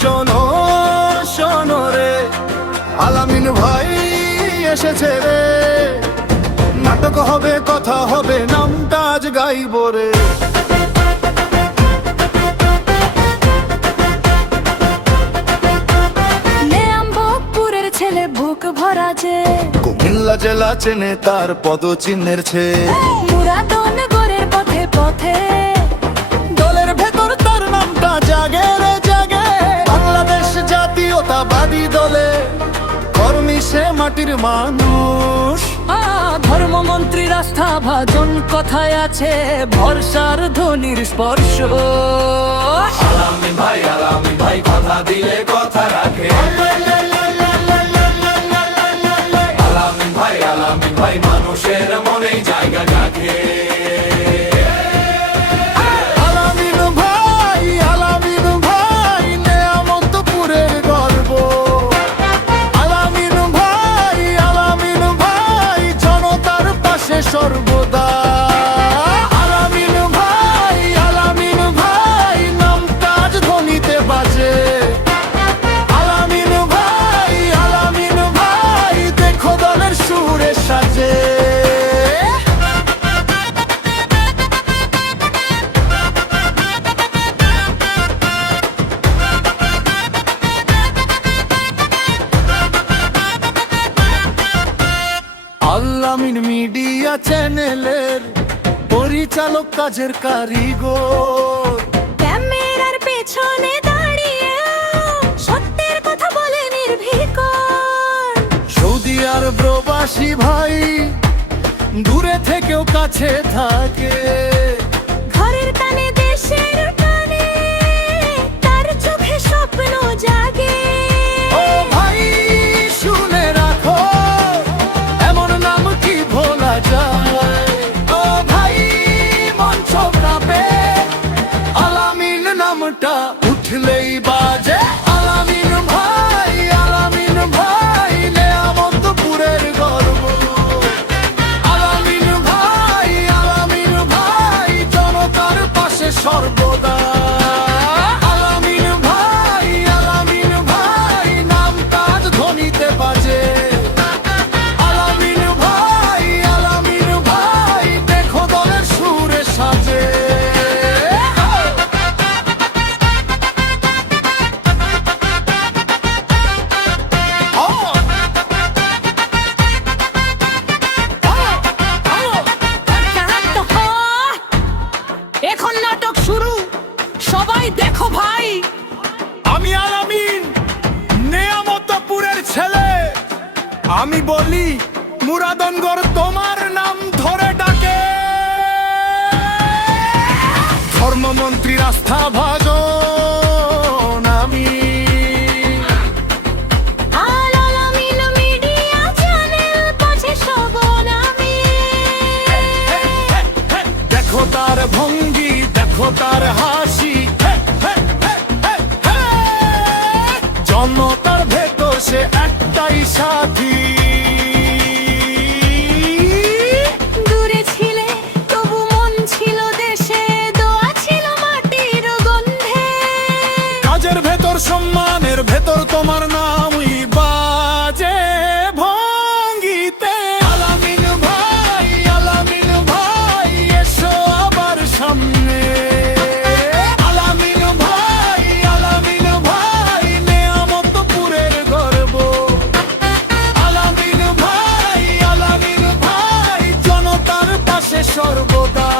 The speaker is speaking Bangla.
শোনো শোনো রে, আলামিন ভাই এসেছে রে। নাটক হবে, কথা হবে, নামটা আজ গাইব রে। নেয়ামপুরের ছেলে বুক ভরা যে, কুমিল্লা জেলা চেনে তার পদচিহ্নের ছে। মুরাদনগরের পথে পথে দলের ভেতর তার নামটা জাগে রে জাগে। বাংলাদেশ জাতীয়তাবাদী দলে কর্মী সে মাটির মানুষ। ধর্মমন্ত্রীর আস্থা ভাজন কথায় আছে ভরসার ধ্বনির স্পর্শ। আলামিন ভাই কথা দিলে কথা রাখে। আলামিন ভাই মানুষের মনেই জায়গা রাখে। আলামিন ভাই নেয়ামতপুরের গর্ব। আলামিন ভাই জনতার পাশে সর্বদা। আলামিন ভাই নামটা আজ ধ্বনিতে বাজে। আলামিন ভাই দেখো দলের সুরে সাজে। আলামিন মিডিয়া চ্যানেলের পরিচালক, কাজের কারিগর। ক্যামেরার পেছনে দাঁড়িয়ে সত্যের কথা বলে নির্ভীক। সৌদি আর প্রবাসী ভাই দূরে থেকেও কাছে থাকে। ঘরের টানে দেশের টানে তার চোখে স্বপ্ন জাগে। ও ভাই শুনে রাখো, এমন নাম কি ভোলা যায়। ও ভাই মঞ্চ কাঁপে, আলামিন নামটা উঠলেই বাজে। আলামিন ভাই নেয়ামতপুরের গর্ব। আলামিন ভাই জনতার পাশে সর্বদা। আলামিন ভাই নামটা আজ ধ্বনিতে বাজে। আলামিন ভাই দেখো দলের সুরে সাজে। এখন নাটক শুরু, সবাই দেখো ভাই। আমি আলামিন নেয়ামতপুরের ছেলে। আমি বলি মুরাদনগর তোমার নাম ধরে ডাকে। ধর্মমন্ত্রীর আস্থা ভাজন আমি। আলামিন মিডিয়া চ্যানেল পাছে শোভন আমি। দেখো তার ভঙ্গি, দেখো তার হাসি। জনতার ভেতর সে একটাই সাথী। দূরে ছিলে তবু মন ছিল দেশে, দোয়া ছিল মাটির গন্ধে। কাজের ভেতর সম্মানের ভেতর তোমার নামই বাজে ভঙ্গিতে। আলামিন ভাই এসো আবার সামনে। আলামিন ভাই নেয়ামতপুরের গর্ব। আলামিন ভাই জনতার পাশে সর্বদা।